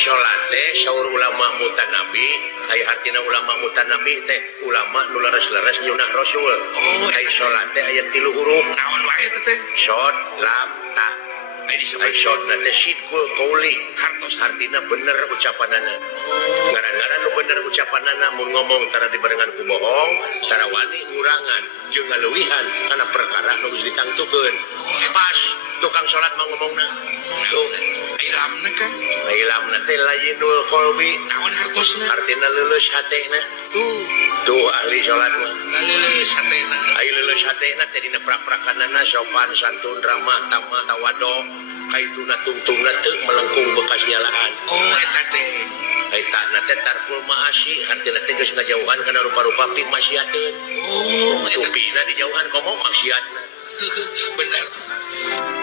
salat teh saur ulama mutanabi aya hartina ulama mutanabi teh ulama nu leres-leres nyunah rasul ai salat teh aya 3 huruf naon wae teh shot lam ta ai shot teh sidqul qauli hartos artina bener ucapanana ngaran-ngaran nu bener ucapanana mun ngomong tara dibarengan ku bohong tara wani ngurangan jeung ngaleuwihan kana perkara nu geus ditangtukeun pas tukang salat mah ngomongna tuh ilamna kan ilamna teh lainul qalbi naon hartosna artina leuleus hatena tuh ahli salat mah leuleus hatena ai leuleus hatena teh dina prak-prakanana sopan santun ramah tamah tawado kaituna tungtungna teu melengkung bekas nyalaan eta teh eta na teh tarkul maasi artina teh geus ngajauhan kana rupa-rupa pi maksiateun tupina dijauhan komo maksiatna bener